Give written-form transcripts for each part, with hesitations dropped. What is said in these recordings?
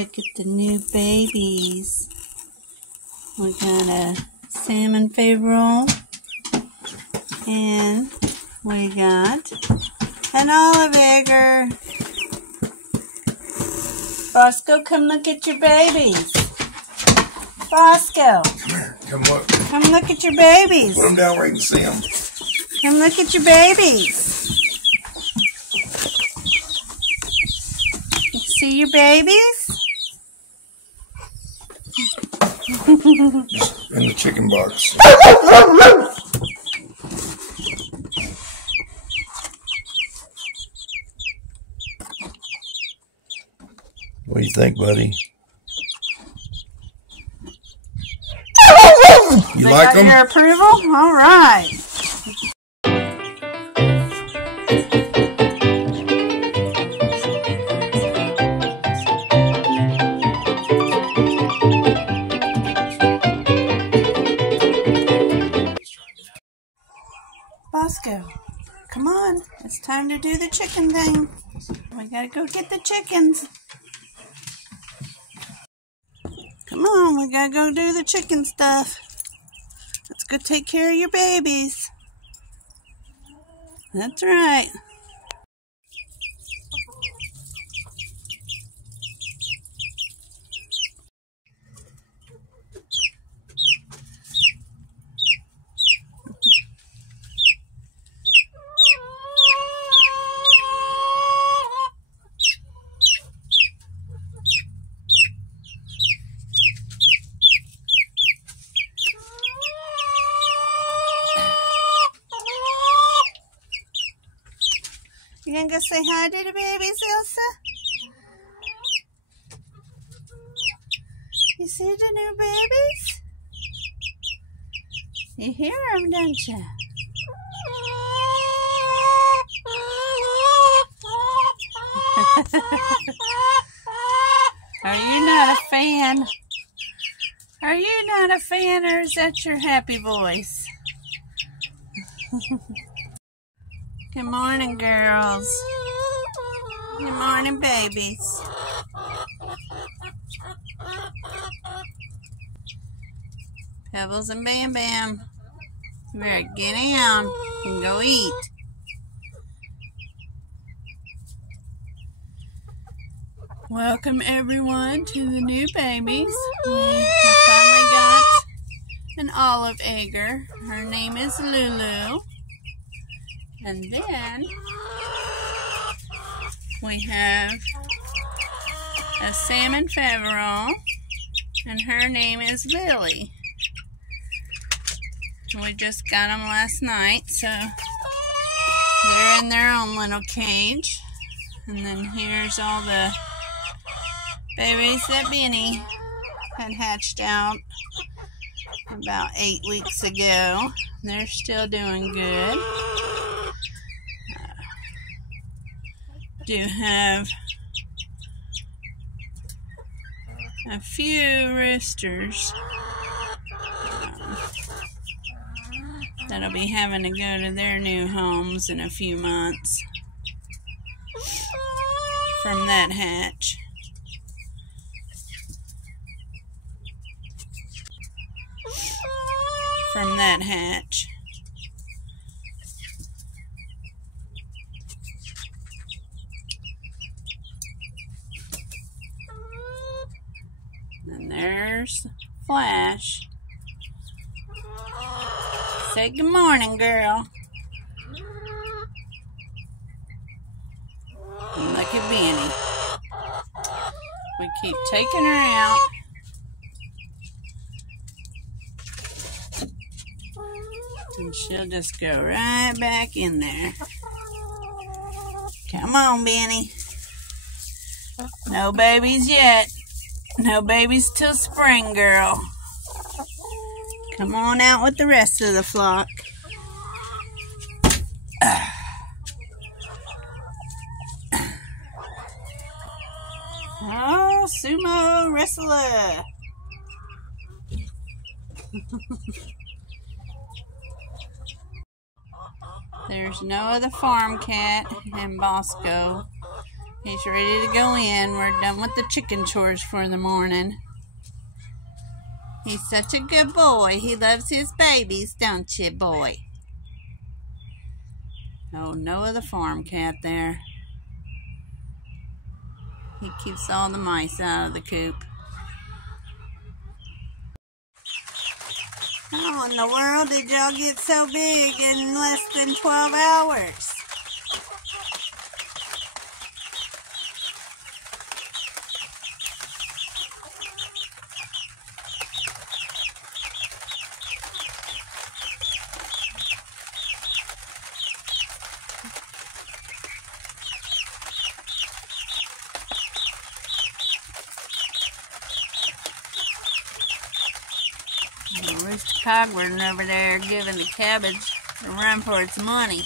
Look at the new babies. We got a salmon favor, and we got an olive egger. Bosco, come look at your babies. Bosco. Come here. Come look. Come look at your babies. Put them down where you can see them. Come look at your babies. You see your babies? Just in the chicken box. What do you think, buddy? You like them? Your approval? All right. Bosco, come on. It's time to do the chicken thing. We gotta go get the chickens. Come on, we gotta go do the chicken stuff. Let's go take care of your babies. That's right. You gonna go say hi to the babies, Elsa? You see the new babies? You hear them, don't you? Are you not a fan? Are you not a fan, or is that your happy voice? Good morning, girls. Good morning, babies. Pebbles and Bam Bam. You better get down and go eat. Welcome, everyone, to the new babies. We have finally got an olive egger. Her name is Lulu. And then we have a salmon favor, and her name is Lily. We just got them last night, so they're in their own little cage. And then here's all the babies that Benny had hatched out about 8 weeks ago. They're still doing good. Do have a few roosters that'll be having to go to their new homes in a few months from that hatch. And there's Flash. Say good morning, girl. And look at Benny. We keep taking her out. And she'll just go right back in there. Come on, Benny. No babies yet. No babies till spring, girl. Come on out with the rest of the flock. Oh, sumo wrestler. There's no other farm cat in Bosco. He's ready to go in. We're done with the chicken chores for the morning. He's such a good boy. He loves his babies, don't you, boy? Oh, Noah the farm cat there. He keeps all the mice out of the coop. How in the world did y'all get so big in less than 12 hours? Rooster Cogburn over there giving the cabbage a run for its money.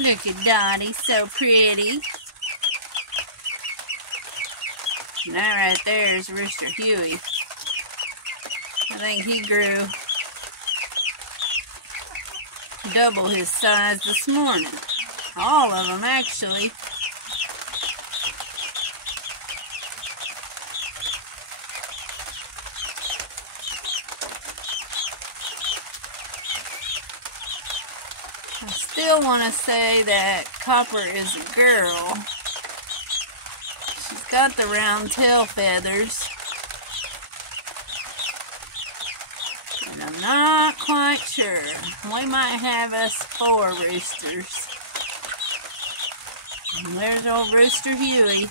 Look at Dottie, so pretty. And that right there is Rooster Huey. I think he grew double his size this morning. All of them, actually. I still want to say that Copper is a girl. She's got the round tail feathers. But I'm not quite sure. We might have us 4 roosters. And there's old Rooster Huey.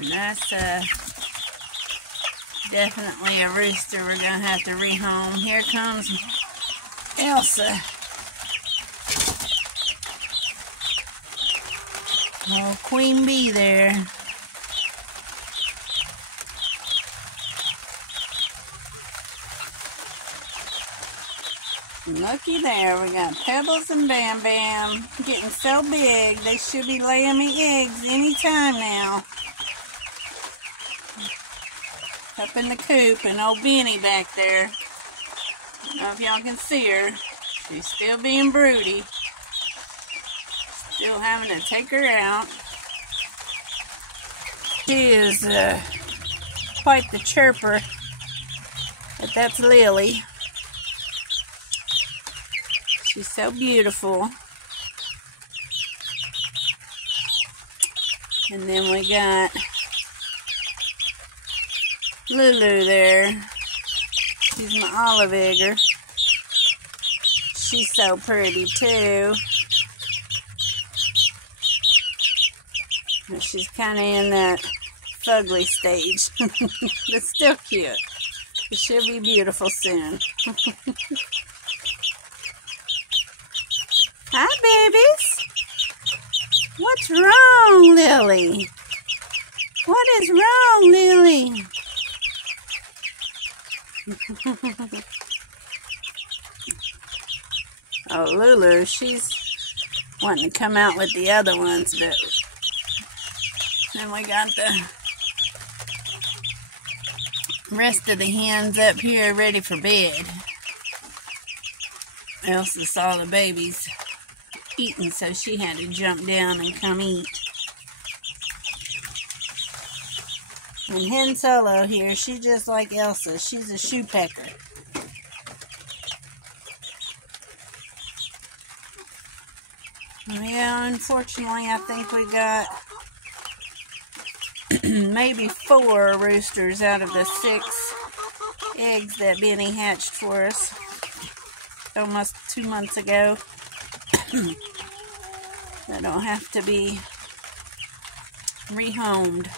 And that's definitely a rooster we're going to have to rehome. Here comes Elsa. Oh, Queen Bee there. And looky there, we got Pebbles and Bam Bam getting so big they should be laying me eggs anytime now. Up in the coop, and old Benny back there. I don't know if y'all can see her. She's still being broody. Still having to take her out. She is quite the chirper. But that's Lily. She's so beautiful. And then we got Lulu there. She's my olive egger. She's so pretty too. But she's kind of in that fugly stage. But still cute. She'll be beautiful soon. Hi, babies. What's wrong, Lily? What is wrong, Lily? Oh, Lulu, she's wanting to come out with the other ones, but then we got the rest of the hens up here ready for bed. Elsa saw the babies eating, so she had to jump down and come eat. And Hen Solo here, she's just like Elsa. She's a shoe pecker. Yeah, unfortunately, I think we got maybe 4 roosters out of the 6 eggs that Benny hatched for us almost 2 months ago. That'll have to be rehomed.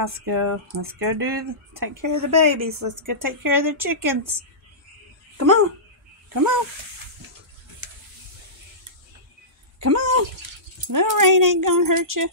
Costco. Let's go take care of the babies. Let's go take care of the chickens. Come on. Come on. Come on. No rain ain't gonna hurt you.